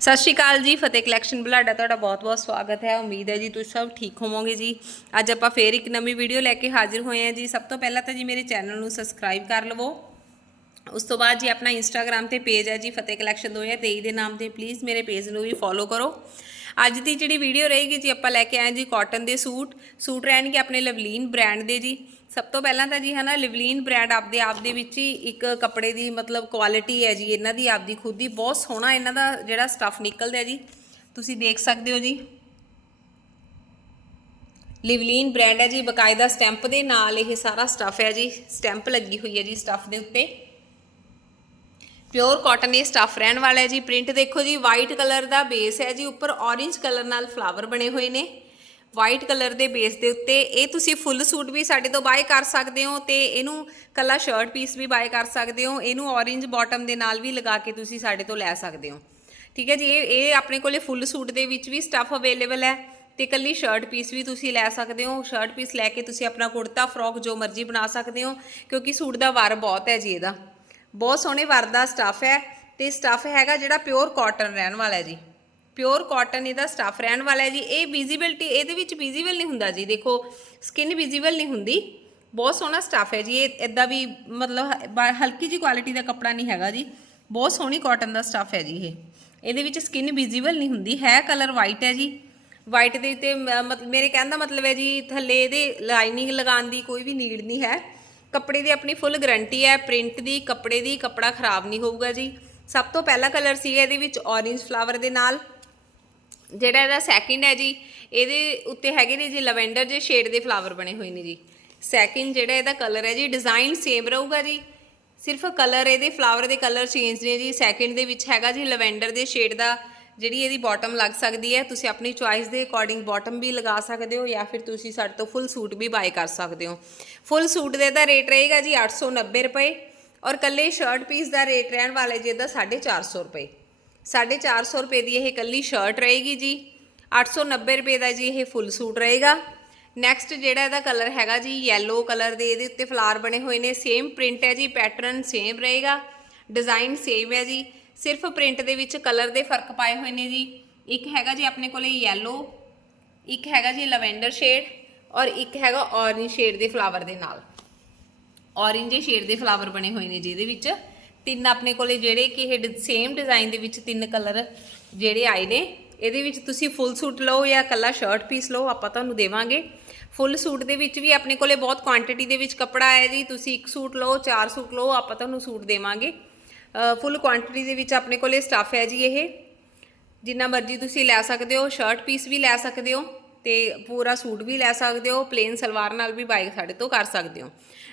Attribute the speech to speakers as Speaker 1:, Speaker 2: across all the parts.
Speaker 1: ਸਤਿ ਸ਼੍ਰੀ ਅਕਾਲ ਜੀ, ਫਤਿਹ ਕਲੈਕਸ਼ਨ ਬੁਲਾਡਾ ਤੁਹਾਡਾ ਬਹੁਤ-ਬਹੁਤ ਸਵਾਗਤ ਹੈ, ਉਮੀਦ ਹੈ ਜੀ ਤੁਸੀਂ ਸਭ ਠੀਕ ਹੋਵੋਗੇ ਜੀ। ਅੱਜ ਆਪਾਂ ਫੇਰ ਇੱਕ ਨਵੀਂ ਵੀਡੀਓ ਲੈ ਕੇ ਹਾਜ਼ਰ ਹੋਏ ਹਾਂ ਜੀ। ਸਭ ਤੋਂ ਪਹਿਲਾਂ ਤਾਂ ਜੀ ਮੇਰੇ ਚੈਨਲ ਨੂੰ ਸਬਸਕ੍ਰਾਈਬ ਕਰ ਲਵੋ। ਉਸ ਤੋਂ ਬਾਅਦ ਜੀ ਆਪਣਾ ਇੰਸਟਾਗ੍ਰam ਤੇ ਪੇਜ ਹੈ ਜੀ, ਫਤਿਹ ਕਲੈਕਸ਼ਨ 2023 ਦੇ ਨਾਮ ਤੇ। ਪਲੀਜ਼ ਮੇਰੇ ਪੇਜ ਨੂੰ ਵੀ ਫੋਲੋ ਕਰੋ। ਅੱਜ ਦੀ ਜਿਹੜੀ ਵੀਡੀਓ ਰਹੇਗੀ ਜੀ, ਆਪਾਂ ਲੈ ਕੇ ਆਏ ਜੀ ਕਾਟਨ ਦੇ ਸੂਟ। ਸੂਟ ਰਹਿਣਗੇ ਆਪਣੇ ਲਵਲੀਨ ਬ੍ਰਾਂਡ ਦੇ ਜੀ। ਸਭ ਤੋਂ ਪਹਿਲਾਂ ਤਾਂ ਜੀ ਹਨਾ, ਲਿਵਲੀਨ ਬ੍ਰੈਂਡ ਆਪਦੇ ਆਪ ਦੇ ਵਿੱਚ ਹੀ ਇੱਕ ਕੱਪੜੇ ਦੀ ਮਤਲਬ ਕੁਆਲਿਟੀ ਹੈ ਜੀ, ਇਹਨਾਂ ਦੀ ਆਪਦੀ ਖੁਦ ਦੀ, ਬਹੁਤ ਸੋਹਣਾ ਇਹਨਾਂ ਦਾ ਜਿਹੜਾ ਸਟੱਫ ਨਿਕਲਦਾ ਜੀ। ਤੁਸੀਂ ਦੇਖ ਸਕਦੇ ਹੋ ਜੀ। ਲਿਵਲੀਨ ਬ੍ਰੈਂਡ ਹੈ ਜੀ, ਬਕਾਇਦਾ ਸਟੈਂਪ ਦੇ ਨਾਲ ਇਹ ਸਾਰਾ ਸਟੱਫ ਹੈ ਜੀ, ਸਟੈਂਪ ਲੱਗੀ ਹੋਈ ਹੈ ਜੀ ਸਟੱਫ ਦੇ ਉੱਤੇ। ਪਿਓਰ ਕਾਟਨ ਇਹ ਸਟੱਫ ਰਹਿਣ ਵਾਲਾ ਹੈ ਜੀ। ਪ੍ਰਿੰਟ ਦੇਖੋ ਜੀ ਵਾਈਟ ਕਲਰ ਦਾ ਬੇਸ ਹੈ ਜੀ, ਉੱਪਰ orange ਕਲਰ ਨਾਲ ਫਲਾਵਰ ਬਣੇ ਹੋਏ ਨੇ। ਵਾਈਟ ਕਲਰ ਦੇ ਬੇਸ ਦੇ ਉੱਤੇ, ਇਹ ਤੁਸੀਂ ਫੁੱਲ ਸੂਟ ਵੀ ਸਾਡੇ ਤੋਂ ਬਾਏ ਕਰ ਸਕਦੇ ਹੋ ਤੇ ਇਹਨੂੰ ਕੱਲਾ ਸ਼ਰਟ ਪੀਸ ਵੀ ਬਾਏ ਕਰ ਸਕਦੇ ਹੋ, ਇਹਨੂੰ orange ਬਾਟਮ ਦੇ ਨਾਲ ਵੀ ਲਗਾ ਕੇ ਤੁਸੀਂ ਸਾਡੇ ਤੋਂ ਲੈ ਸਕਦੇ ਹੋ। ਠੀਕ ਹੈ ਜੀ, ਇਹ ਇਹ ਆਪਣੇ ਕੋਲੇ ਫੁੱਲ ਸੂਟ ਦੇ ਵਿੱਚ ਵੀ ਸਟੱਫ ਅਵੇਲੇਬਲ ਹੈ ਤੇ ਕੱਲੀ ਸ਼ਰਟ ਪੀਸ ਵੀ ਤੁਸੀਂ ਲੈ ਸਕਦੇ ਹੋ। ਸ਼ਰਟ ਪੀਸ ਲੈ ਕੇ ਤੁਸੀਂ ਆਪਣਾ ਕੁੜਤਾ ਫਰੋਕ ਜੋ ਮਰਜ਼ੀ ਬਣਾ ਸਕਦੇ ਹੋ, ਕਿਉਂਕਿ ਸੂਟ ਦਾ ਵਰ ਬਹੁਤ ਹੈ ਜੀ ਇਹਦਾ। ਬਹੁਤ ਸੋਹਣੇ ਵਰ ਦਾ ਸਟੱਫ ਹੈ ਤੇ ਸਟੱਫ ਹੈਗਾ ਜਿਹੜਾ ਪਿਓਰ ਕਾਟਨ ਰਹਿਣ ਵਾਲਾ ਹੈ ਜੀ। ਪਿਓਰ ਕਾਟਨ ਇਹਦਾ ਸਟੱਫ ਰਹਿਣ ਵਾਲਾ ਹੈ ਜੀ। ਇਹ ਵਿਜ਼ਿਬਿਲਟੀ ਇਹਦੇ ਵਿੱਚ ਵਿਜ਼ੀਬਲ ਨਹੀਂ ਹੁੰਦਾ ਜੀ। ਦੇਖੋ ਸਕਿਨ ਵਿਜ਼ੀਬਲ ਨਹੀਂ ਹੁੰਦੀ। ਬਹੁਤ ਸੋਹਣਾ ਸਟੱਫ ਹੈ ਜੀ। ਇਹ ਇਦਾਂ ਵੀ ਮਤਲਬ ਹਲਕੀ ਜੀ ਕੁਆਲਿਟੀ ਦਾ ਕੱਪੜਾ ਨਹੀਂ ਹੈਗਾ ਜੀ। ਬਹੁਤ ਸੋਹਣੀ ਕਾਟਨ ਦਾ ਸਟੱਫ ਹੈ ਜੀ ਇਹ। ਇਹਦੇ ਵਿੱਚ ਸਕਿਨ ਵਿਜ਼ੀਬਲ ਨਹੀਂ ਹੁੰਦੀ। ਹੈ ਕਲਰ ਵਾਈਟ ਹੈ ਜੀ। ਵਾਈਟ ਦੇ ਉੱਤੇ ਮ- ਮਤਲਬ ਮੇਰੇ ਕਹਿਣ ਦਾ ਮਤਲਬ ਹੈ ਜੀ, ਥੱਲੇ ਇਹਦੇ ਲਾਈਨਿੰਗ ਲਗਾਉਣ ਦੀ ਕੋਈ ਵੀ ਨੀਡ ਨਹੀਂ ਹੈ। ਕੱਪੜੇ ਦੀ ਆਪਣੀ ਫੁੱਲ ਗਾਰੰਟੀ ਹੈ। ਪ੍ਰਿੰਟ ਦੀ, ਕੱਪੜੇ ਦੀ, ਕੱਪੜਾ ਖਰਾਬ ਨਹੀਂ ਹੋਊਗਾ ਜੀ। ਸਭ ਤੋਂ ਪਹਿਲਾ ਕਲਰ ਸੀਗਾ ਇਹਦੇ ਵਿੱਚ orange ਫਲਾਵਰ ਦੇ ਨਾਲ। ਜਿਹੜਾ ਇਹਦਾ ਸੈਕਿੰਡ ਹੈ ਜੀ, ਇਹਦੇ ਉੱਤੇ ਹੈਗੇ ਨੇ ਜੀ ਲਵੈਂਡਰ ਜੇ ਸ਼ੇਡ ਦੇ ਫਲਾਵਰ ਬਣੇ ਹੋਏ ਨੇ ਜੀ। ਸੈਕਿੰਡ ਜਿਹੜਾ ਇਹਦਾ ਕਲਰ ਹੈ ਜੀ ਡਿਜ਼ਾਈਨ ਸੇਮ ਰਹੂਗਾ ਜੀ। ਸਿਰਫ ਕਲਰ ਇਹਦੇ ਫਲਾਵਰ ਦੇ ਕਲਰ ਚੇਂਜ ਨੇ ਜੀ। ਸੈਕਿੰਡ ਦੇ ਵਿੱਚ ਹੈਗਾ ਜੀ ਲਵੈਂਡਰ ਦੇ ਸ਼ੇਡ ਦਾ, ਜਿਹੜੀ ਇਹਦੀ ਬਾਟਮ ਲੱਗ ਸਕਦੀ ਹੈ। ਤੁਸੀਂ ਆਪਣੀ ਚੁਆਇਸ ਦੇ ਅਕੋਰਡਿੰਗ ਬਾਟਮ ਵੀ ਲਗਾ ਸਕਦੇ ਹੋ ਜਾਂ ਫਿਰ ਤੁਸੀਂ ਸਾਡੇ ਤੋਂ ਫੁੱਲ ਸੂਟ ਵੀ ਬਾਏ ਕਰ ਸਕਦੇ ਹੋ। ਫੁੱਲ ਸੂਟ ਦੇ ਦਾ ਰੇਟ ਰਹੇਗਾ ਜੀ 890 ਰੁਪਏ ਔਰ ਕੱਲੇ ਸ਼ਰਟ ਪੀਸ ਦਾ ਰੇਟ ਰਹਿਣ ਵਾਲਾ ਜੀ ਇਹਦਾ 450 ਰੁਪਏ। 450 ਰੁਪਏ ਦੀ ਇਹ ਇਕੱਲੀ ਸ਼ਰਟ ਰਹੇਗੀ ਜੀ। 890 ਰੁਪਏ ਦਾ ਜੀ ਇਹ ਫੁੱਲ ਸੂਟ ਰਹੇਗਾ। ਨੈਕਸਟ ਜਿਹੜਾ ਇਹਦਾ ਕਲਰ ਹੈਗਾ ਜੀ, yellow ਕਲਰ ਦੇ ਇਹਦੇ ਉੱਤੇ ਫਲਾਰ ਬਣੇ ਹੋਏ ਨੇ। ਸੇਮ ਪ੍ਰਿੰਟ ਹੈ ਜੀ ਪੈਟਰਨ ਸੇਮ ਰਹੇਗਾ। ਡਿਜ਼ਾਈਨ ਸੇਮ ਹੈ ਜੀ। ਸਿਰਫ ਪ੍ਰਿੰਟ ਦੇ ਵਿੱਚ ਕਲਰ ਦੇ ਫ਼ਰਕ ਪਾਏ ਹੋਏ ਨੇ ਜੀ। ਇੱਕ ਹੈਗਾ ਜੀ ਆਪਣੇ ਕੋਲੇ yellow, ਇੱਕ ਹੈਗਾ ਜੀ ਲਵੈਂਡਰ ਸ਼ੇਡ ਔਰ ਇੱਕ ਹੈਗਾ orange ਸ਼ੇਡ ਦੇ ਫਲਾਵਰ ਦੇ ਨਾਲ। Orange ਸ਼ੇਡ ਦੇ ਫਲਾਵਰ ਬਣੇ ਹੋਏ ਨੇ ਜਿਹਦੇ ਵਿੱਚ। ਤਿੰਨ ਆਪਣੇ ਕੋਲੇ ਜਿਹੜੇ ਕਿ ਇਹ ਸੇਮ ਡਿਜ਼ਾਈਨ ਦੇ ਵਿੱਚ ਤਿੰਨ ਕਲਰ ਜਿਹੜੇ ਆਏ ਨੇ। ਇਹਦੇ ਵਿੱਚ ਤੁਸੀਂ ਫੁੱਲ ਸੂਟ ਲਓ ਜਾਂ ਕੱਲਾ ਸ਼ਰਟ ਪੀਸ ਲਓ, ਆਪਾਂ ਤੁਹਾਨੂੰ ਦੇਵਾਂਗੇ। ਫੁੱਲ ਸੂਟ ਦੇ ਵਿੱਚ ਵੀ ਆਪਣੇ ਕੋਲੇ ਬਹੁਤ ਕੁਆਂਟੀਟੀ ਦੇ ਵਿੱਚ ਕੱਪੜਾ ਹੈ ਜੀ। ਤੁਸੀਂ ਇੱਕ ਸੂਟ ਲਓ, ਚਾਰ ਸੂਟ ਲਓ, ਆਪਾਂ ਤੁਹਾਨੂੰ ਸੂਟ ਦੇਵਾਂਗੇ। ਫੁੱਲ ਕੁਆਂਟੀਟੀ ਦੇ ਵਿੱਚ ਆਪਣੇ ਕੋਲੇ ਸਟੱਫ ਹੈ ਜੀ ਇਹ। ਜਿੰਨਾ ਮਰਜ਼ੀ ਤੁਸੀਂ ਲੈ ਸਕਦੇ ਹੋ ਸ਼ਰਟ ਪੀਸ ਵੀ ਲੈ ਸਕਦੇ ਹੋ ਤੇ ਪੂਰਾ ਸੂਟ ਵੀ ਲੈ ਸਕਦੇ ਹੋ ਪਲੇਨ ਸਲਵਾਰ ਨਾਲ ਵੀ ਬਾਈ ਸਾਡੇ ਤੋਂ ਕਰ ਸਕਦੇ ਹੋ।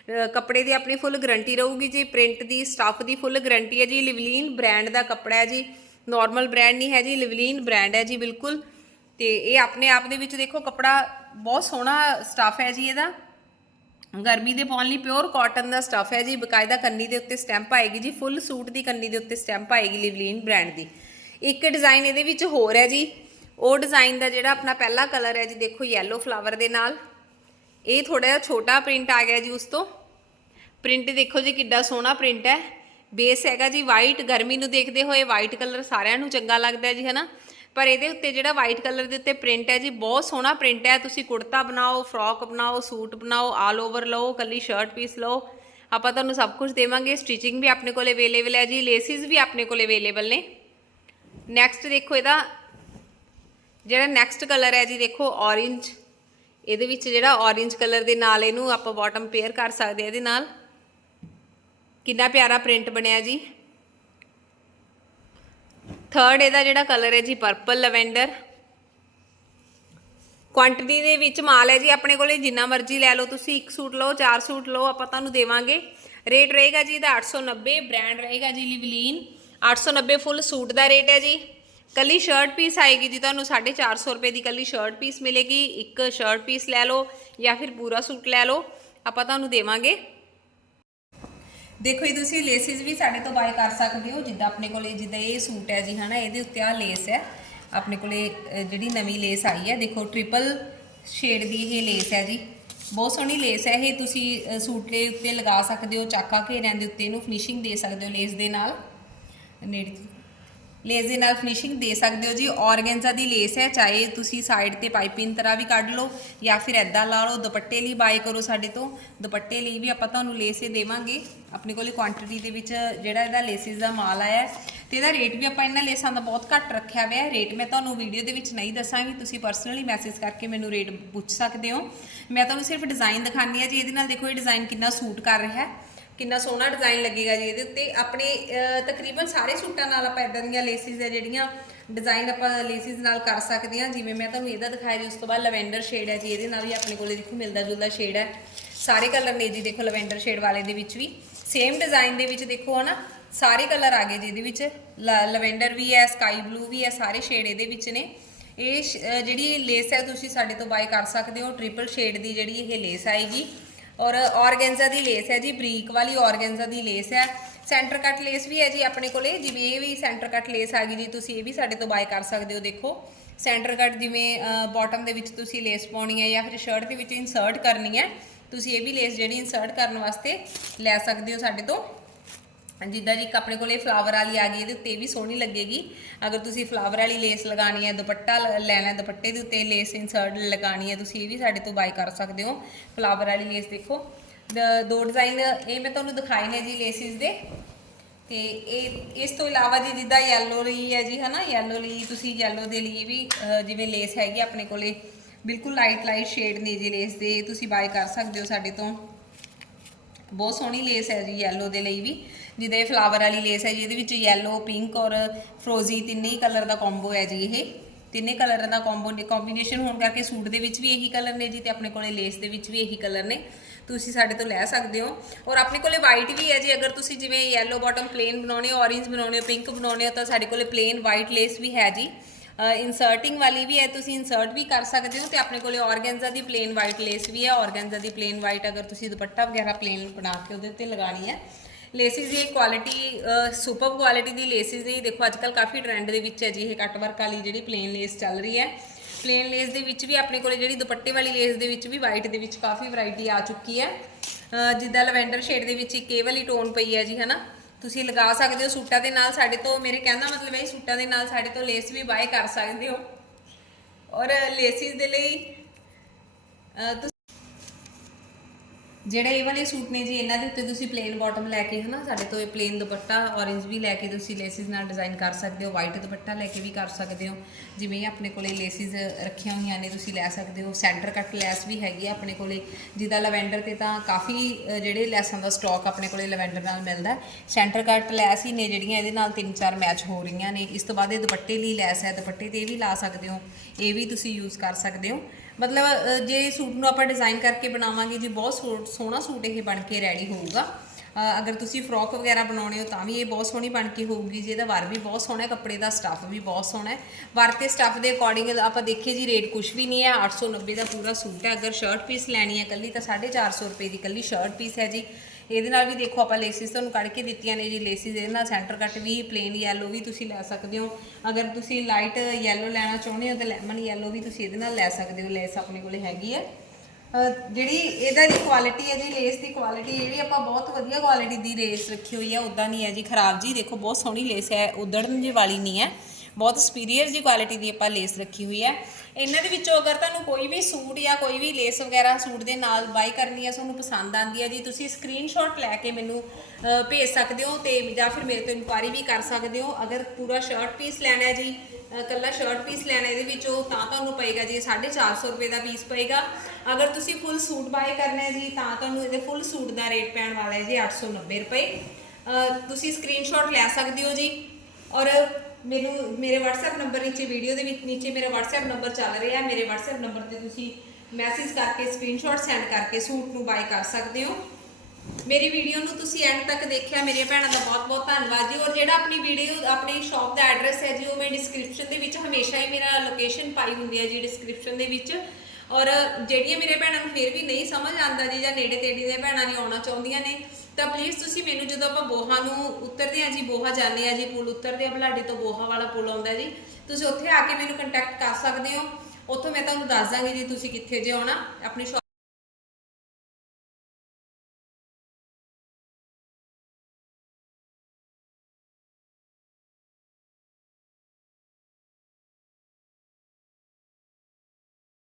Speaker 1: ਕੱਪੜੇ ਦੀ ਆਪਣੀ ਫੁੱਲ ਗਾਰੰਟੀ ਰਹੂਗੀ ਜੀ ਪ੍ਰਿੰਟ ਦੀ ਸਟੱਫ ਦੀ ਫੁੱਲ ਗਾਰੰਟੀ ਹੈ ਜੀ, ਲਿਵਲੀਨ ਬ੍ਰਾਂਡ ਦਾ ਕੱਪੜਾ ਹੈ ਜੀ ਨਾਰਮਲ ਬ੍ਰਾਂਡ ਨਹੀਂ ਹੈ ਜੀ, ਲਿਵਲੀਨ ਬ੍ਰਾਂਡ ਹੈ ਜੀ, ਬਿਲਕੁਲ। ਤੇ ਇਹ ਆਪਣੇ ਆਪ ਦੇ ਵਿੱਚ ਦੇਖੋ, ਕੱਪੜਾ ਬਹੁਤ ਸੋਹਣਾ ਸਟੱਫ ਹੈ ਜੀ ਇਹਦਾ। ਗਰਮੀ ਦੇ ਪਾਉਣ ਲਈ ਪਿਓਰ ਕਾਟਨ ਦਾ ਸਟੱਫ ਹੈ ਜੀ, ਬਕਾਇਦਾ ਕੰਨੀ ਦੇ ਉੱਤੇ ਸਟੈਂਪ ਆਏਗੀ ਜੀ ਫੁੱਲ ਸੂਟ ਦੀ ਕੰਨੀ ਦੇ ਉੱਤੇ ਸਟੈਂਪ ਆਏਗੀ ਲਿਵਲੀਨ ਬ੍ਰਾਂਡ ਦੀ। ਇੱਕ ਡਿਜ਼ਾਈਨ ਇਹਦੇ ਵਿੱਚ ਹੋਰ ਹੈ ਜੀ, ਉਹ ਡਿਜ਼ਾਈਨ ਦਾ ਜਿਹੜਾ ਆਪਣਾ ਪਹਿਲਾ ਕਲਰ ਹੈ ਜੀ, ਦੇਖੋ yellow ਫਲਾਵਰ ਦੇ ਨਾਲ। ਇਹ ਥੋੜਾ ਜਿਹਾ ਛੋਟਾ ਪ੍ਰਿੰਟ ਆ ਗਿਆ ਜੀ ਉਸ ਤੋਂ। ਪ੍ਰਿੰਟ ਦੇਖੋ ਜੀ ਕਿੱਡਾ ਸੋਹਣਾ ਪ੍ਰਿੰਟ ਹੈ। ਬੇਸ ਹੈਗਾ ਜੀ ਵਾਈਟ ਗਰਮੀ ਨੂੰ ਦੇਖਦੇ ਹੋਏ ਵਾਈਟ ਕਲਰ ਸਾਰਿਆਂ ਨੂੰ ਚੰਗਾ ਲੱਗਦਾ ਹੈ ਜੀ, ਹਨਾ? ਪਰ ਇਹਦੇ ਉੱਤੇ ਜਿਹੜਾ ਵਾਈਟ ਕਲਰ ਦੇ ਉੱਤੇ ਪ੍ਰਿੰਟ ਹੈ ਜੀ, ਬਹੁਤ ਸੋਹਣਾ ਪ੍ਰਿੰਟ ਹੈ। ਤੁਸੀਂ ਕੁੜਤਾ ਬਣਾਓ ਫਰੋਕ ਬਣਾਓ, ਸੂਟ ਬਣਾਓ ਆਲ ਓਵਰ ਲਓ, ਕੱਲੀ ਸ਼ਰਟ ਪੀਸ ਲਓ। ਆਪਾਂ ਤੁਹਾਨੂੰ ਸਭ ਕੁਝ ਦੇਵਾਂਗੇ। ਸਟਿਚਿੰਗ ਵੀ ਆਪਣੇ ਕੋਲ ਅਵੇਲੇਬਲ ਹੈ ਜੀ ਲੇਸਿਸ ਵੀ ਆਪਣੇ ਕੋਲ ਅਵੇਲੇਬਲ ਨੇ। ਨੈਕਸਟ ਦੇਖੋ ਇਹਦਾ। ਜਿਹੜਾ ਨੈਕਸਟ ਕਲਰ ਹੈ ਜੀ, ਦੇਖੋ orange ਇਹਦੇ ਵਿੱਚ ਜਿਹੜਾ orange ਕਲਰ ਦੇ ਨਾਲ ਇਹਨੂੰ ਆਪਾਂ ਬਾਟਮ ਪੇਅਰ ਕਰ ਸਕਦੇ ਹਾਂ ਇਹਦੇ ਨਾਲ। ਕਿੰਨਾ ਪਿਆਰਾ ਪ੍ਰਿੰਟ ਬਣਿਆ ਜੀ? ਥਰਡ ਇਹਦਾ ਜਿਹੜਾ ਕਲਰ ਹੈ ਜੀ ਪਰਪਲ ਲਵੈਂਡਰ ਕੁਆਂਟੀਟੀ ਦੇ ਵਿੱਚ ਮਾਲ ਹੈ ਜੀ, ਆਪਣੇ ਕੋਲੇ ਜਿੰਨਾ ਮਰਜ਼ੀ ਲੈ ਲਓ ਤੁਸੀਂ, ਇੱਕ ਸੂਟ ਲਓ, ਚਾਰ ਸੂਟ ਲਓ, ਆਪਾਂ ਤੁਹਾਨੂੰ ਦੇਵਾਂਗੇ। ਰੇਟ ਰਹੇਗਾ ਜੀ ਇਹਦਾ 890 ਬ੍ਰਾਂਡ ਰਹੇਗਾ ਜੀ ਲਿਵਲੀਨ। 890 ਫੁੱਲ ਸੂਟ ਦਾ ਰੇਟ ਹੈ ਜੀ। ਕੱਲੀ ਸ਼ਰਟ ਪੀਸ ਆਏਗੀ ਜੀ ਤੁਹਾਨੂੰ 450 ਰੁਪਏ ਦੀ ਕੱਲੀ ਸ਼ਰਟ ਪੀਸ ਮਿਲੇਗੀ। ਇੱਕ ਸ਼ਰਟ ਪੀਸ ਲੈ ਲਓ ਜਾਂ ਫਿਰ ਪੂਰਾ ਸੂਟ ਲੈ ਲਓ, ਆਪਾਂ ਤੁਹਾਨੂੰ ਦੇਵਾਂਗੇ। ਦੇਖੋ ਜੀ, ਤੁਸੀਂ ਲੇਸਿਸ ਵੀ ਸਾਡੇ ਤੋਂ ਬਾਏ ਕਰ ਸਕਦੇ ਹੋ, ਜਿੱਦਾਂ ਆਪਣੇ ਕੋਲੇ ਜਿੱਦਾਂ ਇਹ ਸੂਟ ਹੈ ਜੀ, ਹਨਾ, ਇਹਦੇ ਉੱਤੇ ਆ ਲੇਸ ਹੈ। ਆਪਣੇ ਕੋਲੇ ਜਿਹੜੀ ਨਵੀਂ ਲੇਸ ਆਈ ਹੈ, ਦੇਖੋ ਟ੍ਰਿਪਲ ਸ਼ੇਡ ਦੀ ਇਹ ਲੇਸ ਹੈ ਜੀ। ਬਹੁਤ ਸੋਹਣੀ ਲੇਸ ਹੈ ਇਹ, ਤੁਸੀਂ ਸੂਟ ਦੇ ਉੱਤੇ ਲਗਾ ਸਕਦੇ ਹੋ, ਚਾਕਾ ਘੇਰਿਆਂ ਦੇ ਉੱਤੇ ਇਹਨੂੰ ਫਿਨਿਸ਼ਿੰਗ ਦੇ ਸਕਦੇ ਹੋ ਲੇਸ ਦੇ ਨਾਲ। ਨੇੜੇ ਲੇਸ ਦੇ ਨਾਲ ਫਿਨਿਸ਼ਿੰਗ ਦੇ ਸਕਦੇ ਹੋ ਜੀ। ਔਰਗੈਂਜ਼ਾ ਦੀ ਲੇਸ ਹੈ, ਚਾਹੇ ਤੁਸੀਂ ਸਾਈਡ ਤੇ ਪਾਈਪਿੰਗ ਤਰ੍ਹਾਂ ਵੀ ਕੱਢ ਲਓ ਜਾਂ ਫਿਰ ਐਦਾਂ ਲਾ ਲਓ, ਦੁਪੱਟੇ ਲਈ ਬਾਈ ਕਰੋ ਸਾਡੇ ਤੋਂ। ਦੁਪੱਟੇ ਲਈ ਵੀ ਆਪਾਂ ਤੁਹਾਨੂੰ ਲੇਸ ਹੀ ਦੇਵਾਂਗੇ। ਆਪਣੇ ਕੋਲੇ ਕੁਆਂਟੀਟੀ ਦੇ ਵਿੱਚ ਜਿਹੜਾ ਇਹਦਾ ਲੇਸਿਸ ਦਾ ਮਾਲ ਆਇਆ ਹੈ। ਤੇ ਇਹਦਾ ਰੇਟ ਵੀ ਆਪਾਂ ਇਹਨਾਂ ਲੇਸਾਂ ਦਾ ਬਹੁਤ ਘੱਟ ਰੱਖਿਆ ਹੋਇਆ ਹੈ। ਰੇਟ ਮੈਂ ਤੁਹਾਨੂੰ ਵੀਡੀਓ ਦੇ ਵਿੱਚ ਨਹੀਂ ਦੱਸਾਂਗੀ। ਤੁਸੀਂ ਪਰਸਨਲੀ ਮੈਸੇਜ ਕਰਕੇ ਮੈਨੂੰ ਰੇਟ ਪੁੱਛ ਸਕਦੇ ਹੋ। ਮੈਂ ਤੁਹਾਨੂੰ ਸਿਰਫ ਡਿਜ਼ਾਈਨ ਦਿਖਾਉਂਦੀ ਹਾਂ ਜੀ। ਇਹਦੇ ਨਾਲ ਦੇਖੋ ਇਹ ਡਿਜ਼ਾਈਨ ਕਿੰਨਾ ਸੂਟ ਕਰ ਰਿਹਾ ਹੈ। ਕਿੰਨਾ ਸੋਹਣਾ ਡਿਜ਼ਾਈਨ ਲੱਗੇਗਾ ਜੀ ਇਹਦੇ ਉੱਤੇ। ਆਪਣੇ ਤਕਰੀਬਨ ਸਾਰੇ ਸੂਟਾਂ ਨਾਲ ਆਪਾਂ ਇਦਾਂ ਦੀਆਂ ਲੇਸਿਸ ਹੈ ਜਿਹੜੀਆਂ ਡਿਜ਼ਾਈਨ ਆਪਾਂ ਲੇਸਿਸ ਨਾਲ ਕਰ ਸਕਦੇ ਹਾਂ। ਜਿਵੇਂ ਮੈਂ ਤੁਹਾਨੂੰ ਇਹਦਾ ਦਿਖਾਇਆ ਜੀ, ਉਸ ਤੋਂ ਬਾਅਦ ਲਵੈਂਡਰ ਸ਼ੇਡ ਹੈ ਜੀ, ਇਹਦੇ ਨਾਲ ਵੀ ਆਪਣੇ ਕੋਲੇ ਦੇਖੋ ਮਿਲਦਾ ਜੁਲਦਾ ਸ਼ੇਡ ਹੈ। ਸਾਰੇ ਕਲਰ ਨੇ ਜੀ, ਦੇਖੋ ਲਵੈਂਡਰ ਸ਼ੇਡ ਵਾਲੇ ਦੇ ਵਿੱਚ ਵੀ। ਸੇਮ ਡਿਜ਼ਾਈਨ ਦੇ ਵਿੱਚ ਦੇਖੋ ਹਨਾ, ਸਾਰੇ ਕਲਰ ਆ ਗਏ ਜੀ ਇਹਦੇ ਵਿੱਚ। ਲਵੈਂਡਰ ਵੀ ਹੈ ਸਕਾਈ ਬਲੂ ਵੀ ਹੈ, ਸਾਰੇ ਸ਼ੇਡ ਇਹਦੇ ਵਿੱਚ ਨੇ। ਇਹ ਸ਼- ਜਿਹੜੀ ਲੇਸ ਹੈ ਤੁਸੀਂ ਸਾਡੇ ਤੋਂ ਬਾਈ ਕਰ ਸਕਦੇ ਹੋ। ਟ੍ਰਿਪਲ ਸ਼ੇਡ ਦੀ ਜਿਹੜੀ ਇਹ ਲੇਸ ਆਏਗੀ। ਔਰ ਔਰਗੈਂਜ਼ਾ ਦੀ ਲੇਸ ਹੈ ਜੀ, ਬਰੀਕ ਵਾਲੀ ਔਰਗੈਂਜ਼ਾ ਦੀ ਲੇਸ ਹੈ। ਸੈਂਟਰ ਕੱਟ ਲੇਸ ਵੀ ਹੈ ਜੀ ਆਪਣੇ ਕੋਲੇ। ਜਿਵੇਂ ਇਹ ਵੀ ਸੈਂਟਰ ਕੱਟ ਲੇਸ ਆ ਗਈ ਜੀ, ਤੁਸੀਂ ਇਹ ਵੀ ਸਾਡੇ ਤੋਂ ਬਾਏ ਕਰ ਸਕਦੇ ਹੋ, ਦੇਖੋ। ਸੈਂਟਰ ਕੱਟ ਜਿਵੇਂ ਬਾਟਮ ਦੇ ਵਿੱਚ ਤੁਸੀਂ ਲੇਸ ਪਾਉਣੀ ਹੈ ਜਾਂ ਫਿਰ ਸ਼ਰਟ ਦੇ ਵਿੱਚ ਇਨਸਰਟ ਕਰਨੀ ਹੈ, ਤੁਸੀਂ ਇਹ ਵੀ ਲੇਸ ਜਿਹੜੀ ਇਨਸਰਟ ਕਰਨ ਵਾਸਤੇ ਲੈ ਸਕਦੇ ਹੋ ਸਾਡੇ ਤੋਂ। ਜਿੱਦਾਂ ਜੀ ਆਪਣੇ ਕੋਲੇ ਫਲਾਵਰ ਵਾਲੀ ਆ ਗਈ, ਇਹਦੇ ਉੱਤੇ ਇਹ ਵੀ ਸੋਹਣੀ ਲੱਗੇਗੀ। ਅਗਰ ਤੁਸੀਂ ਫਲਾਵਰ ਵਾਲੀ ਲੇਸ ਲਗਾਣੀ ਹੈ, ਦੁਪੱਟਾ ਲ- ਲੈਣਾ ਦੁਪੱਟੇ ਦੇ ਉੱਤੇ ਲੇਸ ਇਨਸਰਟ ਲਗਾਣੀ ਹੈ, ਤੁਸੀਂ ਇਹ ਵੀ ਸਾਡੇ ਤੋਂ ਬਾਈ ਕਰ ਸਕਦੇ ਹੋ। ਫਲਾਵਰ ਵਾਲੀ ਲੇਸ ਦੇਖੋ। ਦੋ ਡਿਜ਼ਾਈਨ ਇਹ ਮੈਂ ਤੁਹਾਨੂੰ ਦਿਖਾਏ ਨੇ ਜੀ ਲੇਸਿਸ ਦੇ। ਤੇ ਇਹ, ਇਸ ਤੋਂ ਇਲਾਵਾ ਜੀ ਜਿੱਦਾਂ ਯੈਲੋ ਲਈ ਹੈ ਜੀ, ਹਨਾ? ਯੈਲੋ ਲਈ ਤੁਸੀਂ ਯੈਲੋ ਦੇ ਲਈ ਵੀ ਜਿਵੇਂ ਲੇਸ ਹੈਗੀ ਆਪਣੇ ਕੋਲੇ, ਬਿਲਕੁਲ ਲਾਈਟ ਲਾਈਟ ਸ਼ੇਡ ਨੇ ਜੀ ਲੇਸ ਦੇ, ਤੁਸੀਂ ਬਾਈ ਕਰ ਸਕਦੇ ਹੋ ਸਾਡੇ ਤੋਂ। ਬਹੁਤ ਸੋਹਣੀ ਲੇਸ ਹੈ ਜੀ ਯੈਲੋ ਦੇ ਲਈ ਵੀ, ਜਿਹਦੇ ਫਲਾਵਰ ਵਾਲੀ ਲੇਸ ਹੈ ਜੀ, ਇਹਦੇ ਵਿੱਚ ਯੈਲੋ ਪਿੰਕ ਔਰ ਫਰੋਜ਼ੀ ਤਿੰਨੇ ਹੀ ਕਲਰ ਦਾ ਕੰਬੋ ਹੈ ਜੀ ਇਹ। ਤਿੰਨੇ ਕਲਰਾਂ ਦਾ ਕੰਬੋ ਨੇ ਕੰਬੀਨੇਸ਼ਨ ਹੋਣ ਕਰਕੇ ਸੂਟ ਦੇ ਵਿੱਚ ਵੀ ਇਹੀ ਕਲਰ ਨੇ ਜੀ ਤੇ ਆਪਣੇ ਕੋਲੇ ਲੇਸ ਦੇ ਵਿੱਚ ਵੀ ਇਹੀ ਕਲਰ ਨੇ। ਤੁਸੀਂ ਸਾਡੇ ਤੋਂ ਲੈ ਸਕਦੇ ਹੋ। ਔਰ ਆਪਣੇ ਕੋਲੇ ਵਾਈਟ ਵੀ ਹੈ ਜੀ, ਅਗਰ ਤੁਸੀਂ ਜਿਵੇਂ ਯੈਲੋ ਬਾਟਮ ਪਲੇਨ ਬਣਾਉਣੇ ਹੋ ਔਰੇਂਜ ਬਣਾਉਣੇ ਹੋ ਪਿੰਕ ਬਣਾਉਣੇ ਹੋ, ਤਾਂ ਸਾਡੇ ਕੋਲੇ ਪਲੇਨ ਵਾਈਟ ਲੇਸ ਵੀ ਹੈ ਜੀ। ਇਨਸਰਟਿੰਗ ਵਾਲੀ ਵੀ ਹੈ, ਤੁਸੀਂ ਇਨਸਰਟ ਵੀ ਕਰ ਸਕਦੇ ਹੋ ਤੇ ਆਪਣੇ ਕੋਲੇ ਔਰਗੈਂਜ਼ਾ ਦੀ ਪਲੇਨ ਵਾਈਟ ਲੇਸ ਵੀ ਹੈ। ਔਰਗੈਂਜ਼ਾ ਦੀ ਪਲੇਨ ਵਾਈਟ ਅਗਰ ਤੁਸੀਂ ਦੁਪੱਟਾ ਵਗੈਰਾ ਪਲੇਨ ਬਣਾ ਕੇ ਉਹਦੇ ਉੱਤੇ ਲਗਾਣੀ ਹੈ। ਲੇਸਿਸ ਦੀ ਕੁਆਲਿਟੀ ਸੁਪਰ ਕੁਆਲਿਟੀ ਦੀ ਲੇਸਿਸ ਦੀ ਦੇਖੋ ਅੱਜ ਅੱਜਕੱਲ ਕਾਫੀ ਟ੍ਰੈਂਡ ਦੇ ਵਿੱਚ ਹੈ ਜੀ, ਇਹ ਕੱਟ ਵਰਕ ਵਾਲੀ ਜਿਹੜੀ ਪਲੇਨ ਲੇਸ ਚੱਲ ਰਹੀ ਹੈ। ਪਲੇਨ ਲੇਸ ਦੇ ਵਿੱਚ ਵੀ ਆਪਣੇ ਕੋਲੇ ਜਿਹੜੀ ਦੁਪੱਟੇ ਵਾਲੀ ਲੇਸ ਦੇ ਵਿੱਚ ਵੀ ਵਾਈਟ ਦੇ ਵਿੱਚ ਕਾਫੀ ਵੈਰਾਈਟੀ ਆ ਚੁੱਕੀ ਹੈ। ਜਿੱਦਾਂ ਲਵੈਂਡਰ ਸ਼ੇਡ ਦੇ ਵਿੱਚ ਇੱਕ ਇਹ ਵਾਲੀ ਟੋਨ ਪਈ ਹੈ ਜੀ, ਹਨਾ? ਤੁਸੀਂ ਲਗਾ ਸਕਦੇ ਹੋ ਸੂਟਾਂ ਦੇ ਨਾਲ, ਸਾਡੇ ਤੋਂ ਮੇਰੇ ਕਹਿਣ ਦਾ ਮਤਲਬ ਹੈ ਸੂਟਾਂ ਦੇ ਨਾਲ ਸਾਡੇ ਤੋਂ ਲੇਸ ਵੀ ਬਾਏ ਕਰ ਸਕਦੇ ਹੋ। ਔਰ ਲੇਸਿਸ ਦੇ ਲਈ, ਅਹ ਜਿਹੜੇ ਇਹ ਵਾਲੇ ਸੂਟ ਨੇ ਜੀ, ਇਹਨਾਂ ਦੇ ਉੱਤੇ ਤੁਸੀਂ ਪਲੇਨ ਬਾਟਮ ਲੈ ਕੇ ਹਨਾ, ਸਾਡੇ ਤੋਂ ਇਹ ਪਲੇਨ ਦੁਪੱਟਾ ਔਰੇਂਜ ਵੀ ਲੈ ਕੇ ਤੁਸੀਂ ਲੇਸਿਸ ਨਾਲ ਡਿਜ਼ਾਈਨ ਕਰ ਸਕਦੇ ਹੋ ਵਾਈਟ ਦੁਪੱਟਾ ਲੈ ਕੇ ਵੀ ਕਰ ਸਕਦੇ ਹੋ। ਜਿਵੇਂ ਆਪਣੇ ਕੋਲੇ ਲੇਸਿਸ ਰੱਖੀਆਂ ਹੋਈਆਂ ਨੇ, ਤੁਸੀਂ ਲੈ ਸਕਦੇ ਹੋ। ਸੈਂਟਰ ਕੱਟ ਲੈਸ ਵੀ ਹੈਗੀ ਆ ਆਪਣੇ ਕੋਲੇ, ਜਿਹਦਾ ਲਵੈਂਡਰ ਤੇ ਤਾਂ ਕਾਫੀ ਜਿਹੜੇ ਲੈਸਾਂ ਦਾ ਸਟਾਕ ਆਪਣੇ ਕੋਲੇ ਲਵੈਂਡਰ ਨਾਲ ਮਿਲਦਾ ਸੈਂਟਰ ਕੱਟ ਲੈਸ ਹੀ ਨੇ ਜਿਹੜੀਆਂ, ਇਹਦੇ ਨਾਲ ਤਿੰਨ ਚਾਰ ਮੈਚ ਹੋ ਰਹੀਆਂ ਨੇ। ਇਸ ਤੋਂ ਬਾਅਦ ਇਹ ਦੁਪੱਟੇ ਲਈ ਲੈਸ ਹੈ, ਦੁਪੱਟੇ ਤੇ ਇਹ ਵੀ ਲਾ ਸਕਦੇ ਹੋ, ਇਹ ਵੀ ਤੁਸੀਂ ਯੂਜ਼ ਕਰ ਸਕਦੇ ਹੋ। ਮਤਲਬ ਜੇ ਸੂਟ ਨੂੰ ਆਪਾਂ ਡਿਜ਼ਾਈਨ ਕਰਕੇ ਬਣਾਵਾਂਗੇ, ਜੀ ਬਹੁਤ ਸੋ- ਸੋਹਣਾ ਸੂਟ ਇਹ ਬਣ ਕੇ ਰੈਡੀ ਹੋਊਗਾ। ਅਗਰ ਤੁਸੀਂ ਫਰੋਕ ਵਗੈਰਾ ਬਣਾਉਣੇ ਹੋ, ਤਾਂ ਵੀ ਇਹ ਬਹੁਤ ਸੋਹਣੀ ਬਣ ਕੇ ਹੋਊਗੀ। ਜੀ ਇਹਦਾ ਵਰ ਵੀ ਬਹੁਤ ਸੋਹਣਾ ਹੈ, ਕੱਪੜੇ ਦਾ ਸਟੱਫ ਵੀ ਬਹੁਤ ਸੋਹਣਾ ਹੈ। ਵਰ ਤੇ ਸਟੱਫ ਦੇ ਅਕੋਰਡਿੰਗ ਆਪਾਂ ਦੇਖੀਏ ਜੀ ਰੇਟ ਕੁਝ ਵੀ ਨਹੀਂ ਹੈ। 890 ਦਾ ਪੂਰਾ ਸੂਟ ਹੈ। ਅਗਰ ਸ਼ਰਟ ਪੀਸ ਲੈਣੀ ਹੈ ਕੱਲੀ ਤਾਂ 450 ਰੁਪਏ ਦੀ ਕੱਲੀ ਸ਼ਰਟ ਪੀਸ ਹੈ ਜੀ। ਇਹਦੇ ਨਾਲ ਵੀ ਦੇਖੋ ਆਪਾਂ ਲੇਸਿਸ ਤੁਹਾਨੂੰ ਕੱਢ ਕੇ ਦਿੱਤੀਆਂ ਨੇ ਜੀ ਲੇਸਿਸ ਇਹਦੇ ਨਾਲ ਸੈਂਟਰ ਕੱਟ ਵੀ ਪਲੇਨ ਯੈਲੋ ਵੀ ਤੁਸੀਂ ਲੈ ਸਕਦੇ ਹੋ। ਅਗਰ ਤੁਸੀਂ ਲਾਈਟ ਯੈਲੋ ਲੈਣਾ ਚਾਹੁੰਦੇ ਹੋ ਤਾਂ ਲੈਮਨ ਯੈਲੋ ਵੀ ਤੁਸੀਂ ਇਹਦੇ ਨਾਲ ਲੈ ਸਕਦੇ ਹੋ ਲੇਸ ਆਪਣੇ ਕੋਲੇ ਹੈਗੀ ਹੈ। ਜਿਹੜੀ ਇਹਦਾ ਦੀ ਕੁਆਲਿਟੀ ਹੈ ਜੀ ਲੇਸ ਦੀ ਕੁਆਲਿਟੀ ਜਿਹੜੀ ਆਪਾਂ ਬਹੁਤ ਵਧੀਆ ਕੁਆਲਿਟੀ ਦੀ ਲੇਸ ਰੱਖੀ ਹੋਈ ਹੈ ਉਦਾਂ ਨਹੀਂ ਹੈ ਜੀ, ਖਰਾਬ ਜੀ। ਦੇਖੋ ਬਹੁਤ ਸੋਹਣੀ ਲੇਸ ਹੈ, ਉਧੜਨ ਜੀ ਵਾਲੀ ਨਹੀਂ ਹੈ। ਬਹੁਤ ਸੁਪੀਰੀਅਰ ਜੀ ਕੁਆਲਿਟੀ ਦੀ ਆਪਾਂ ਲੇਸ ਰੱਖੀ ਹੋਈ ਹੈ। ਇਹਨਾਂ ਦੇ ਵਿੱਚੋਂ ਅਗਰ ਤੁਹਾਨੂੰ ਕੋਈ ਵੀ ਸੂਟ ਜਾਂ ਕੋਈ ਵੀ ਲੇਸ ਵਗੈਰਾ ਸੂਟ ਦੇ ਨਾਲ ਬਾਈ ਕਰਨੀ ਹੈ ਤੁਹਾਨੂੰ ਪਸੰਦ ਆਂਦੀ ਹੈ ਜੀ ਤੁਸੀਂ ਸਕਰੀਨਸ਼ਾਟ ਲੈ ਕੇ ਮੈਨੂੰ ਭੇਜ ਸਕਦੇ ਹੋ ਤੇ ਜਾਂ ਫਿਰ ਮੇਰੇ ਤੋਂ ਇਨਕੁਆਰੀ ਵੀ ਕਰ ਸਕਦੇ ਹੋ। ਅਗਰ ਪੂਰਾ ਸ਼ਰਟ ਪੀਸ ਲੈਣਾ ਹੈ ਜੀ ਅਹ, ਕੱਲਾ ਸ਼ਰਟ ਪੀਸ ਲੈਣਾ ਇਹਦੇ ਵਿੱਚੋਂ ਤਾਂ ਤੁਹਾਨੂੰ ਪਏਗਾ ਜੀ 450 ਰੁਪਏ ਦਾ ਪੀਸ ਪਏਗਾ। ਅਗਰ ਤੁਸੀਂ ਫੁੱਲ ਸੂਟ ਬਾਏ ਕਰਨਾ ਹੈ ਜੀ ਤਾਂ ਤੁਹਾਨੂੰ ਇਹਦੇ ਫੁੱਲ ਸੂਟ ਦਾ ਰੇਟ ਪੈਣ ਵਾਲਾ ਹੈ ਜੀ 890 ਰੁਪਏ। ਤੁਸੀਂ ਸਕਰੀਨਸ਼ਾਟ ਲੈ ਸਕਦੇ ਹੋ ਜੀ। ਔਰ ਮੈਨੂੰ ਮੇਰੇ WhatsApp ਨੰਬਰ ਨੀਚੇ ਵੀਡੀਓ ਦੇ ਵਿੱਚ ਨੀਚੇ ਮੇਰਾ WhatsApp ਨੰਬਰ ਚੱਲ ਰਿਹਾ। ਹੈ ਮੇਰੇ WhatsApp ਨੰਬਰ ਤੇ ਤੁਸੀਂ ਮੈਸੇਜ ਕਰਕੇ ਸਕਰੀਨਸ਼ਾਟ ਸੈਂਡ ਕਰਕੇ ਸੂਟ ਨੂੰ ਬਾਈ ਕਰ ਸਕਦੇ ਹੋ। ਮੇਰੀ ਵੀਡੀਓ ਨੂੰ ਤੁਸੀਂ ਐਂਡ ਤੱਕ ਦੇਖਿਆ। ਮੇਰੀਆਂ ਭੈਣਾਂ ਦਾ ਬਹੁਤ ਬਹੁਤ ਧੰਨਵਾਦ ਜੀ। ਔਰ ਜਿਹੜਾ ਆਪਣੀ ਵੀਡੀਓ ਆਪਣੀ ਸ਼ਾਪ ਦਾ ਐਡਰੈਸ ਹੈ ਜੀ, ਉਹ ਮੈਂ ਡਿਸਕ੍ਰਿਪਸ਼ਨ ਦੇ ਵਿੱਚ ਹਮੇਸ਼ਾ ਹੀ ਮੇਰਾ ਲੋਕੇਸ਼ਨ ਪਾਈ ਹੁੰਦੀ ਹੈ ਜੀ ਡਿਸਕ੍ਰਿਪਸ਼ਨ ਦੇ ਵਿੱਚ। ਔਰ ਜਿਹੜੀਆਂ ਮੇਰੇ ਭੈਣਾਂ ਨੂੰ ਫਿਰ ਵੀ ਨਹੀਂ ਸਮਝ ਆਉਂਦਾ ਜੀ ਜਾਂ ਨੇੜੇ ਤੇੜੇ ਦੀਆਂ ਭੈਣਾਂ ਨੇ ਆਉਣਾ ਚਾਹੁੰਦੀਆਂ ਨੇ ਤਾਂ ਪਲੀਜ਼ ਤੁਸੀਂ ਮੈਨੂੰ ਜਦੋਂ ਆਪਾਂ ਬੋਹਾ ਨੂੰ ਉਤਰਦੇ ਆ ਜੀ, ਬੋਹਾ ਜਾਂਦੇ ਆ ਜੀ, ਪੁਲ ਉਤਰਦੇ ਆ ਬਲਾਡੇ ਤੋਂ ਬੋਹਾ ਵਾਲਾ ਪੁਲ ਆਉਂਦਾ ਜੀ, ਤੁਸੀਂ ਉੱਥੇ ਆ ਕੇ ਮੈਨੂੰ ਕੰਟੈਕਟ ਕਰ ਸਕਦੇ ਹੋ। ਉੱਥੋਂ ਮੈਂ ਤੁਹਾਨੂੰ ਦੱਸ ਦਾਂਗੀ ਜੀ ਤੁਸੀਂ ਕਿੱਥੇ ਜੇ ਆਉਣਾ, ਆਪਣੀ shop